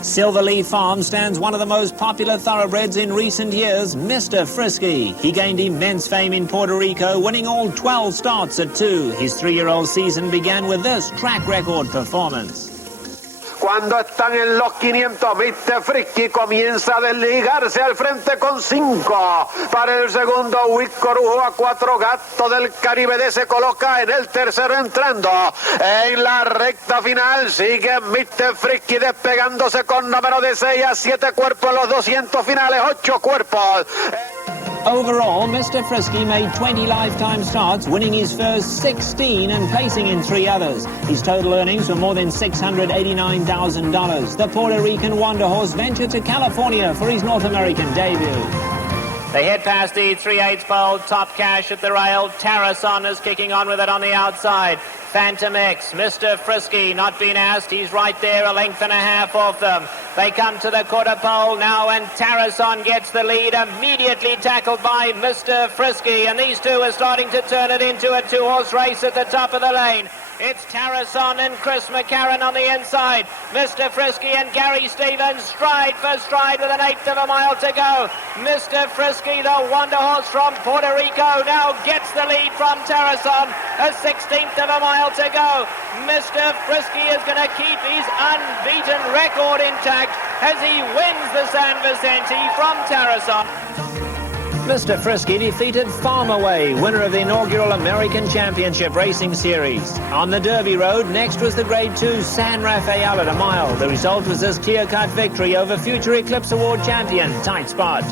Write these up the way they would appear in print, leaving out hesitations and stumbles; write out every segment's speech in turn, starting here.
Silverleaf Farms stands one of the most popular thoroughbreds in recent years, Mister Frisky. He gained immense fame in Puerto Rico, winning all 12 starts at 2. His 3-year-old season began with this track record performance. Cuando están en los 500, Mister Frisky comienza a desligarse al frente con 5. Para el segundo, Corujo a 4 Gato del Caribe D se coloca en el tercero entrando. En la recta final sigue Mister Frisky despegándose con número de 6 a 7 cuerpos, los 200 finales, 8 cuerpos. Overall, Mr. Frisky made 20 lifetime starts, winning his first 16 and placing in 3 others. His total earnings were more than $689,000. The Puerto Rican Wonder Horse ventured to California for his North American debut. They head past the 3/8 pole, Top Cash at the rail. Tarason is kicking on with it on the outside. Phantom X, Mr. Frisky, not been asked. He's right there, a length and a half off them. They come to the quarter pole now, and Tarason gets the lead, immediately tackled by Mr. Frisky. And these two are starting to turn it into a 2-horse race at the top of the lane. It's Tarason and Chris McCarran on the inside. Mr. Frisky and Gary Stevens stride for stride with an 1/8 of a mile to go. Mr. Frisky, the Wonder Horse from Puerto Rico, now gets the lead from Tarason. A 1/16 of a mile to go. Mr. Frisky is going to keep his unbeaten record intact as he wins the San Vicente from Tarason. Mr. Frisky defeated Farmaway, winner of the inaugural American Championship Racing Series. On the Derby Road, next was the Grade 2 San Rafael at a mile. The result was this clear-cut victory over future Eclipse Award champion, Tight Spot.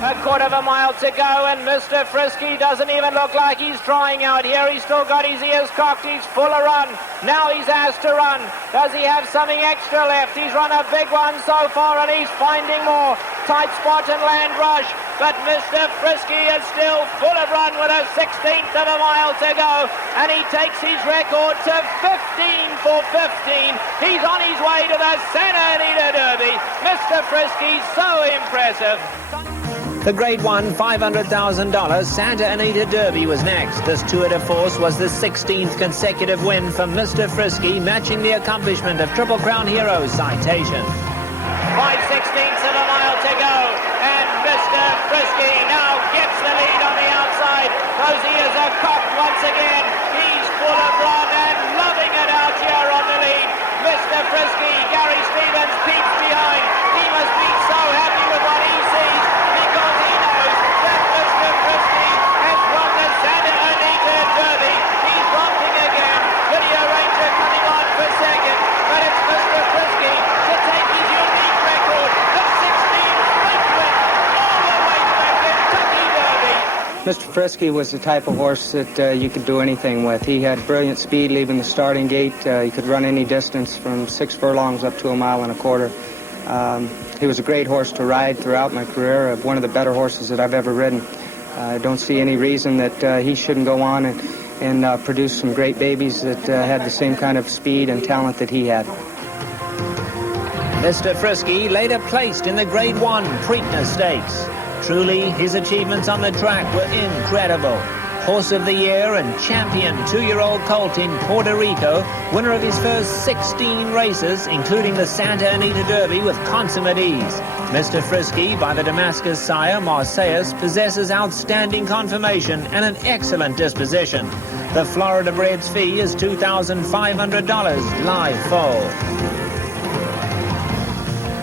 A quarter of a mile to go, and Mr. Frisky doesn't even look like he's trying out here. He's still got his ears cocked. He's full of run. Now he's asked to run. Does he have something extra left? He's run a big one so far, and he's finding more. Tight Spot and Land Rush. But Mr. Frisky is still full of run with a 1/16 of a mile to go. And he takes his record to 15 for 15. He's on his way to the Santa Anita Derby. Mr. Frisky, so impressive. The Grade 1 $500,000 Santa Anita Derby was next. This tour de force was the 16th consecutive win for Mr. Frisky, matching the accomplishment of Triple Crown hero Citation. 5/16 of a mile to go, and Mr. Frisky now gets the lead on the outside. Those ears are cocked once again. He's full of run and loving it out here on the lead. Mr. Frisky, Gary Stevens peeps behind. He must be so happy with what he sees, because he knows that Mr. Frisky has won the Santa Anita Derby. He's romping again. Video Ranger coming on for second, but it's Mr. Frisky to take his unique record of 16 straight wins all the way to the Kentucky Derby. Mr. Frisky was the type of horse that you could do anything with. He had brilliant speed leaving the starting gate. He could run any distance from 6 furlongs up to 1.25 miles. He was a great horse to ride throughout my career, one of the better horses that I've ever ridden. I don't see any reason that he shouldn't go on and produce some great babies that had the same kind of speed and talent that he had. Mr. Frisky later placed in the Grade 1 Preakness Stakes. Truly, his achievements on the track were incredible. Horse of the Year and champion 2-year-old colt in Puerto Rico, winner of his first 16 races, including the Santa Anita Derby with consummate ease. Mr. Frisky, by the Damascus sire Marseilles, possesses outstanding conformation and an excellent disposition. The Florida bred's fee is $2,500 live foal.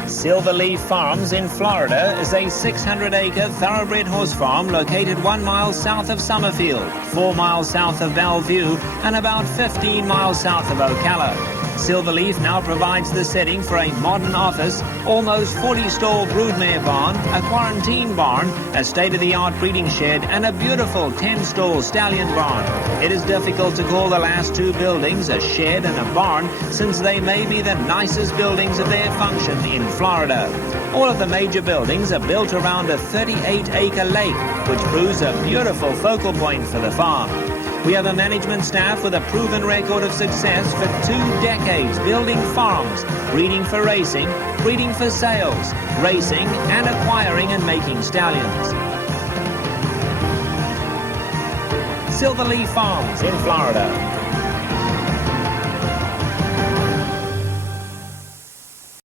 Silverleaf Farms in Florida is a 600-acre thoroughbred horse farm located 1 mile south of Summerfield, 4 miles south of Bellevue, and about 15 miles south of Ocala. Silverleaf now provides the setting for a modern office, almost 40-stall broodmare barn, a quarantine barn, a state-of-the-art breeding shed, and a beautiful 10-stall stallion barn. It is difficult to call the last 2 buildings a shed and a barn, since they may be the nicest buildings of their function in Florida. All of the major buildings are built around a 38-acre lake, which proves a beautiful focal point for the farm. We have a management staff with a proven record of success for 2 decades building farms, breeding for racing, breeding for sales, racing, and acquiring and making stallions. Silverleaf Farms in Florida.